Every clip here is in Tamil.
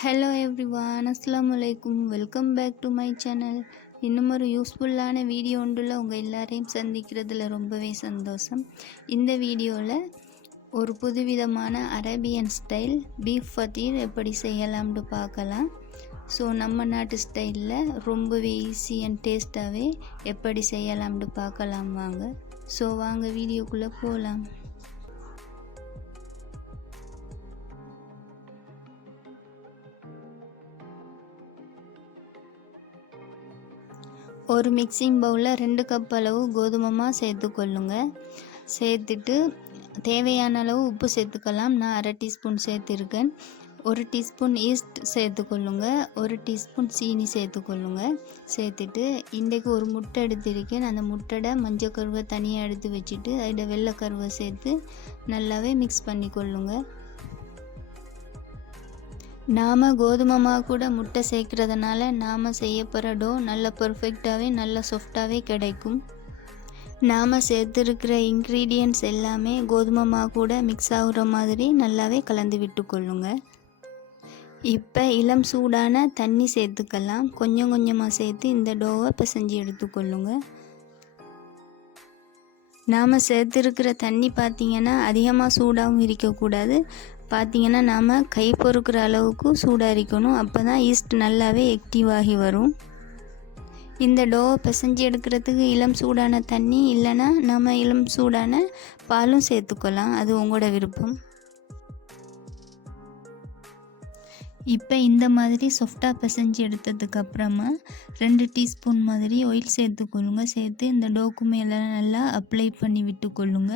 ஹலோ எவ்ரிவான் அஸ்லாம் வலைக்கும் welcome back to my channel இன்னும் ஒரு யூஸ்ஃபுல்லான வீடியோ ஒன்றில் உங்கள் எல்லாரையும் சந்திக்கிறதுல ரொம்பவே சந்தோஷம். இந்த வீடியோவில் ஒரு புதுவிதமான அரேபியன் ஸ்டைல் பீஃப் ஃபத்தீர் எப்படி செய்யலாம்னு பார்க்கலாம். ஸோ நம்ம நாட்டு ஸ்டைலில் ரொம்பவே ஈஸி அண்ட் டேஸ்ட்டாகவே எப்படி செய்யலாம்னு பார்க்கலாம் வாங்க. ஸோ வாங்க வீடியோக்குள்ளே போகலாம் ஒரு மிக்சிங் பவுலில் ரெண்டு கப் அளவு கோதுமமாக சேர்த்துக்கொள்ளுங்க சேர்த்துட்டு தேவையான அளவு உப்பு சேர்த்துக்கலாம். நான் அரை டீஸ்பூன் சேர்த்துருக்கேன். ஒரு டீஸ்பூன் ஈஸ்ட் சேர்த்துக்கொள்ளுங்க ஒரு டீஸ்பூன் சீனி சேர்த்துக்கொள்ளுங்க சேர்த்துட்டு இன்றைக்கு ஒரு முட்டை எடுத்திருக்கேன். அந்த முட்டையோட மஞ்சள் கருவை தனியாக எடுத்து வச்சுட்டு அதில் வெள்ளை கருவை சேர்த்து நல்லாவே மிக்ஸ் பண்ணி கொள்ளுங்கள் நாம் கோதுமை மாவு கூட முட்டை சேர்க்குறதுனால நாம் செய்ய போகிற டோ நல்ல பர்ஃபெக்டாகவே நல்ல சாஃப்டாகவே கிடைக்கும். நாம் சேர்த்துருக்கிற இன்க்ரீடியன்ட்ஸ் எல்லாமே கோதுமை மாவு கூட மிக்ஸ் ஆகுற மாதிரி நல்லாவே கலந்து விட்டுக்கொள்ளுங்க இப்போ இளம் சூடான தண்ணி சேர்த்துக்கலாம். கொஞ்சம் கொஞ்சமாக சேர்த்து இந்த டோவை பிசைஞ்சு எடுத்துக்கொள்ளுங்க நாம் சேர்த்துருக்கிற தண்ணி பார்த்திங்கன்னா அதிகமாக சூடாகவும் இருக்கக்கூடாது பார்த்திங்கன்னா நாம் கை பொறுக்கிற அளவுக்கு சூடாரிக்கணும். அப்போ தான் ஈஸ்ட் நல்லாவே ஆக்டிவ் ஆகி வரும். இந்த டோவை பிசைஞ்சு எடுக்கிறதுக்கு இளம் சூடான தண்ணி இல்லைன்னா நம்ம இளம் சூடான பாலும் சேர்த்துக்கலாம். அது உங்களோட விருப்பம். இப்போ இந்த மாதிரி சாஃப்டாக பிசைஞ்சு எடுத்ததுக்கு அப்புறமா ரெண்டு டீஸ்பூன் மாதிரி ஆயில் சேர்த்துக்கொள்ளுங்க சேர்த்து இந்த டோக்கு மேலே நல்லா அப்ளை பண்ணி விட்டுக்கொள்ளுங்க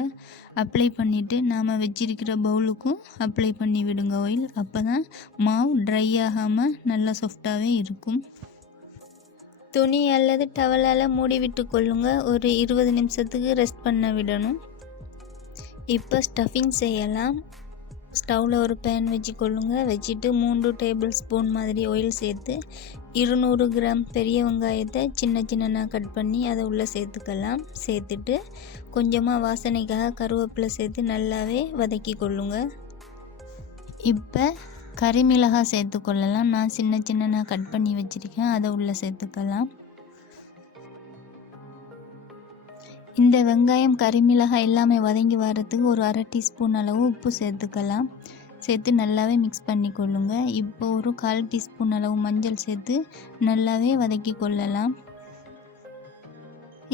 அப்ளை பண்ணிவிட்டு நாம் வச்சிருக்கிற பவுலுக்கும் அப்ளை பண்ணி விடுங்க ஆயில் அப்போ தான் மாவு ட்ரை ஆகாமல் நல்லா சாஃப்டாகவே இருக்கும். துணி அல்லது டவலால் மூடி விட்டு கொள்ளுங்க. ஒரு இருபது நிமிஷத்துக்கு ரெஸ்ட் பண்ண விடணும். இப்போ ஸ்டஃபிங் செய்யலாம். ஸ்டவ்வில் ஒரு பேன் வச்சு கொள்ளுங்கள் வச்சுட்டு மூன்று டேபிள் ஸ்பூன் மாதிரி ஆயில் சேர்த்து இருநூறு கிராம் பெரிய வெங்காயத்தை சின்ன சின்னனாக கட் பண்ணி அதை உள்ளே சேர்த்துக்கலாம். சேர்த்துட்டு கொஞ்சமாக வாசனைக்காக கருவேப்பிலை சேர்த்து நல்லாவே வதக்கி கொள்ளுங்க. இப்போ கறிமிளகாய் சேர்த்துக்கொள்ளலாம் நான் சின்ன சின்னனாக கட் பண்ணி வச்சுருக்கேன். அதை உள்ளே சேர்த்துக்கலாம். இந்த வெங்காயம் கறிமிளகாய் எல்லாமே வதங்கி வரத்துக்கு ஒரு அரை டீஸ்பூன் அளவு உப்பு சேர்த்துக்கலாம். சேர்த்து நல்லாவே மிக்ஸ் பண்ணி கொள்ளுங்க இப்போ ஒரு கால் டீஸ்பூன் அளவு மஞ்சள் சேர்த்து நல்லாவே வதக்கி கொள்ளலாம்.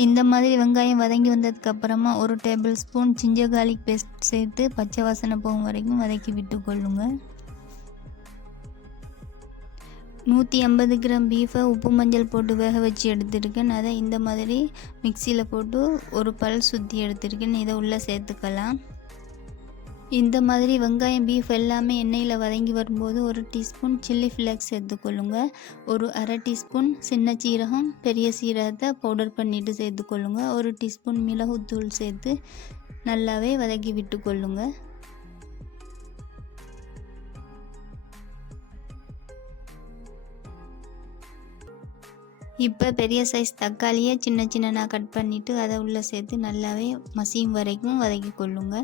இந்த மாதிரி வெங்காயம் வதங்கி வந்ததுக்கு அப்புறமா ஒரு டேபிள் ஸ்பூன் சிஞ்ச கார்லிக் பேஸ்ட் சேர்த்து பச்சை வாசனை போகும் வரைக்கும் வதக்கி விட்டு கொள்ளுங்கள் நூற்றி ஐம்பது கிராம் பீஃபை உப்பு மஞ்சள் போட்டு வேக வச்சு எடுத்துருக்கேன். அதை இந்த மாதிரி மிக்சியில் போட்டு ஒரு பல் சுற்றி எடுத்துருக்கேன். இதை உள்ளே சேர்த்துக்கலாம். இந்த மாதிரி வெங்காயம் பீஃப் எல்லாமே எண்ணெயில் வதங்கி வரும்போது ஒரு டீஸ்பூன் சில்லி ஃப்ளேக்ஸ் சேர்த்துக்கொள்ளுங்க ஒரு அரை டீஸ்பூன் சின்ன சீரகம் பெரிய சீரகத்தை பவுடர் பண்ணிவிட்டு சேர்த்துக்கொள்ளுங்க ஒரு டீஸ்பூன் மிளகுத்தூள் சேர்த்து நல்லாவே வதக்கி விட்டு கொள்ளுங்கள் இப்போ பெரிய சைஸ் தக்காளியை சின்ன சின்னனாக கட் பண்ணிவிட்டு அதை உள்ளே சேர்த்து நல்லாவே மசியும் வரைக்கும் வதக்கி கொள்ளுங்க.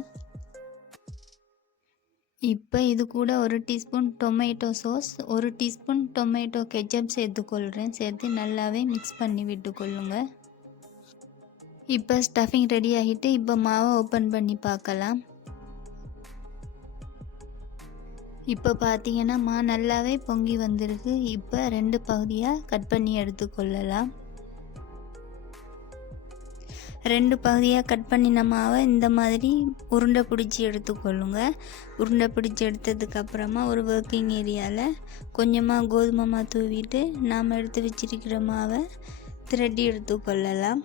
இப்போ இது கூட ஒரு டீஸ்பூன் டொமேட்டோ சாஸ் ஒரு டீஸ்பூன் டொமேட்டோ கெச்சப் சேர்த்துக்கொள்கிறேன் சேர்த்து நல்லாவே மிக்ஸ் பண்ணி விட்டு கொள்ளுங்க. இப்போ ஸ்டஃபிங் ரெடி ஆகிட்டு இப்போ மாவை ஓப்பன் பண்ணி பார்க்கலாம். இப்போ பார்த்தீங்கன்னா மா நல்லாவே பொங்கி வந்திருக்கு. இப்போ ரெண்டு பகுதியாக கட் பண்ணி எடுத்துக்கொள்ளலாம் ரெண்டு பகுதியாக கட் பண்ணின மாவை இந்த மாதிரி உருண்டை பிடிச்சி எடுத்துக்கொள்ளுங்க உருண்டை பிடிச்சி எடுத்ததுக்கப்புறமா ஒரு ஒர்க்கிங் ஏரியாவில் கொஞ்சமாக கோதுமை தூவிட்டு நாம் எடுத்து வச்சிருக்கிற மாவை திரட்டி எடுத்துக்கொள்ளலாம்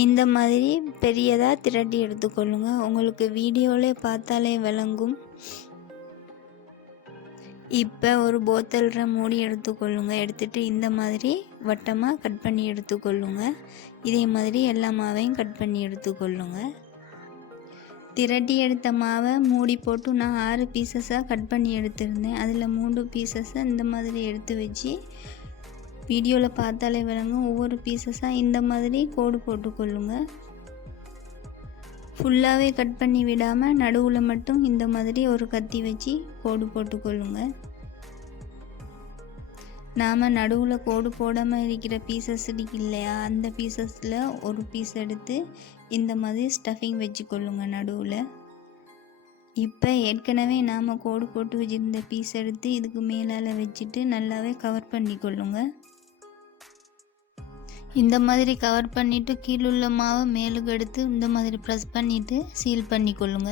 இந்த மாதிரி பெரியதாக திரட்டி எடுத்துக்கொள்ளுங்க. உங்களுக்கு வீடியோவிலே பார்த்தாலே விளங்கும். இப்போ ஒரு போத்தல்ற மூடி எடுத்துக்கொள்ளுங்க. எடுத்துகிட்டு இந்த மாதிரி வட்டமாக கட் பண்ணி எடுத்துக்கொள்ளுங்க. இதே மாதிரி எல்லா மாவையும் கட் பண்ணி எடுத்துக்கொள்ளுங்க. திரட்டி எடுத்த மாவை மூடி போட்டு நான் ஆறு பீசஸாக கட் பண்ணி எடுத்திருந்தேன். அதில் மூன்று பீசஸை இந்த மாதிரி எடுத்து வச்சு வீடியோவில் பார்த்தாலே விளங்கும். ஒவ்வொரு பீசஸாக இந்த மாதிரி கோடு போட்டுக்கொள்ளுங்க. ஃபுல்லாகவே கட் பண்ணி விடாமல் நடுவில் மட்டும் இந்த மாதிரி ஒரு கத்தி வச்சு கோடு போட்டுக்கொள்ளுங்க. நாம் நடுவில் கோடு போடாமல் இருக்கிற பீசஸ் இருக்கு இல்லையா? அந்த பீசஸில் ஒரு பீஸ் எடுத்து இந்த மாதிரி ஸ்டஃபிங் வச்சுக்கொள்ளுங்க நடுவில். இப்போ ஏற்கனவே நாம் கோடு போட்டு வச்சுருந்த பீஸ் எடுத்து இதுக்கு மேலால் வச்சுட்டு நல்லாவே கவர் பண்ணிக்கொள்ளுங்க. இந்த மாதிரி கவர் பண்ணிவிட்டு கீழுள்ள மாவை மேலுக்கு எடுத்து இந்த மாதிரி ப்ரெஸ் பண்ணிவிட்டு சீல் பண்ணிக்கொள்ளுங்க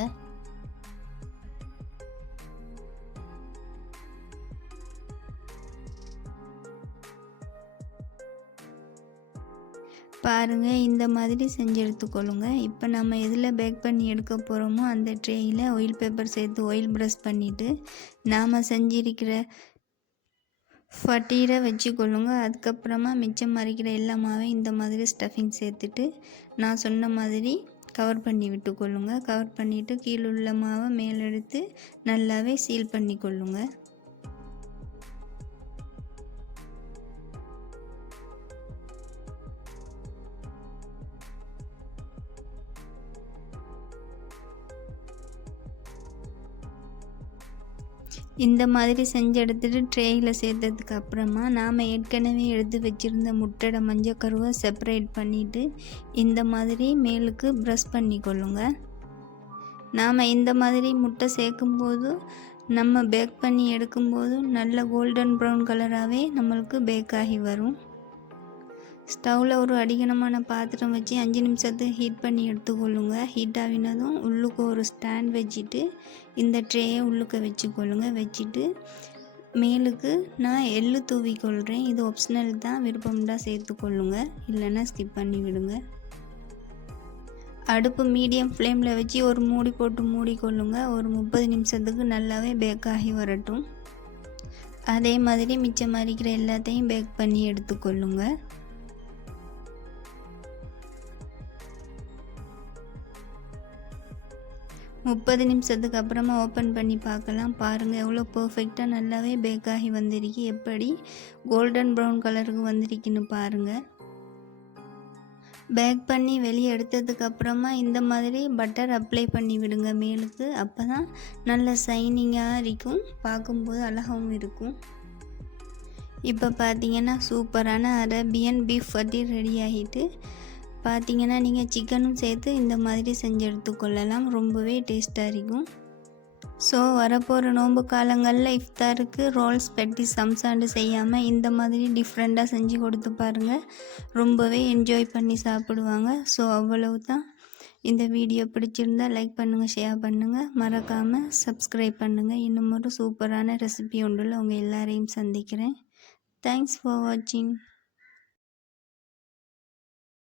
பாருங்கள் இந்த மாதிரி செஞ்சு எடுத்துக்கொள்ளுங்க இப்போ நம்ம எதில் பேக் பண்ணி எடுக்க போகிறோமோ அந்த ட்ரேயில் ஆயில் பேப்பர் சேர்த்து ஆயில் ப்ரெஷ் பண்ணிவிட்டு நாம் செஞ்சிருக்கிற ஃபட்டீரை வச்சுக்கொள்ளுங்க. அதுக்கப்புறமா மிச்சம் மறைக்கிற எல்லா மாவையும் இந்த மாதிரி ஸ்டஃபிங் சேர்த்துட்டு நான் சொன்ன மாதிரி கவர் பண்ணி விட்டுக்கொள்ளுங்க. கவர் பண்ணிவிட்டு கீழே உள்ள மாவை மேலெடுத்து நல்லாவே சீல் பண்ணி கொள்ளுங்கள் இந்த மாதிரி செஞ்சு எடுத்துகிட்டு ட்ரேயில் சேர்த்ததுக்கு அப்புறமா நாம் ஏற்கனவே எடுத்து வச்சுருந்த முட்டோட மஞ்சக்கருவை செப்பரேட் பண்ணிவிட்டு இந்த மாதிரி மேலுக்கு ப்ரஷ் பண்ணிக்கொள்ளுங்க. நாம் இந்த மாதிரி முட்டை சேர்க்கும்போது நம்ம பேக் பண்ணி எடுக்கும்போது நல்ல கோல்டன் ப்ரௌன் கலராகவே நம்மளுக்கு பேக் ஆகி வரும். ஸ்டவ்வில் ஒரு அடிகனமான பாத்திரம் வச்சு அஞ்சு நிமிஷத்துக்கு ஹீட் பண்ணி எடுத்துக்கொள்ளுங்க. ஹீட் ஆகினதும் உள்ளுக்கு ஒரு ஸ்டாண்ட் வச்சுட்டு இந்த ட்ரேயை உள்ளுக்க வச்சுக்கொள்ளுங்க. வச்சுட்டு மேலுக்கு நான் எள்ளு தூவி கொள்கிறேன் இது ஆப்ஷனல் தான். விருப்பம்டா சேர்த்துக்கொள்ளுங்க. இல்லைன்னா ஸ்கிப் பண்ணி விடுங்க. அடுப்பு மீடியம் ஃப்ளேமில் வச்சு ஒரு மூடி போட்டு மூடிக்கொள்ளுங்க. ஒரு முப்பது நிமிஷத்துக்கு நல்லாவே பேக் ஆகி வரட்டும். அதே மாதிரி மிச்சம் இருக்கிற எல்லாத்தையும் பேக் பண்ணி எடுத்துக்கொள்ளுங்கள் முப்பது நிமிஷத்துக்கு அப்புறமா ஓப்பன் பண்ணி பார்க்கலாம். பாருங்கள் எவ்வளோ பர்ஃபெக்டாக நல்லாவே பேக் ஆகி வந்திருக்கு. எப்படி? கோல்டன் ப்ரௌன் கலருக்கு வந்திருக்குன்னு பாருங்கள் பேக் பண்ணி வெளியே எடுத்ததுக்கு அப்புறமா இந்த மாதிரி பட்டர் அப்ளை பண்ணி விடுங்க. மேலுக்கு. அப்போ தான் நல்ல சைனிங்காக இருக்கும். பார்க்கும்போது அழகாகவும் இருக்கும். இப்போ பார்த்தீங்கன்னா சூப்பரான அரபியன் பீஃப் வட்டி ரெடி ஆகிட்டு பார்த்தீங்கன்னா நீங்கள் சிக்கனும் சேர்த்து இந்த மாதிரி செஞ்சு எடுத்துக்கொள்ளலாம். ரொம்பவே டேஸ்ட்டாக இருக்கும். ஸோ வரப்போகிற நோன்பு காலங்களில் இஃப்தாருக்கு ரோல்ஸ் பெட்டி சம்சாண்டு செய்யாமல் இந்த மாதிரி டிஃப்ரெண்ட்டாக செஞ்சு கொடுத்து பாருங்கள் ரொம்பவே என்ஜாய் பண்ணி சாப்பிடுவாங்க. ஸோ அவ்வளவு தான் இந்த வீடியோ பிடிச்சிருந்தா லைக் பண்ணுங்கள் ஷேர் பண்ணுங்கள் மறக்காமல் சப்ஸ்கிரைப் பண்ணுங்கள் இன்னும் ஒரு சூப்பரான ரெசிபி ஒன்றில் உங்கள் எல்லாரையும் சந்திக்கிறேன். தேங்க்ஸ் ஃபார் வாட்சிங்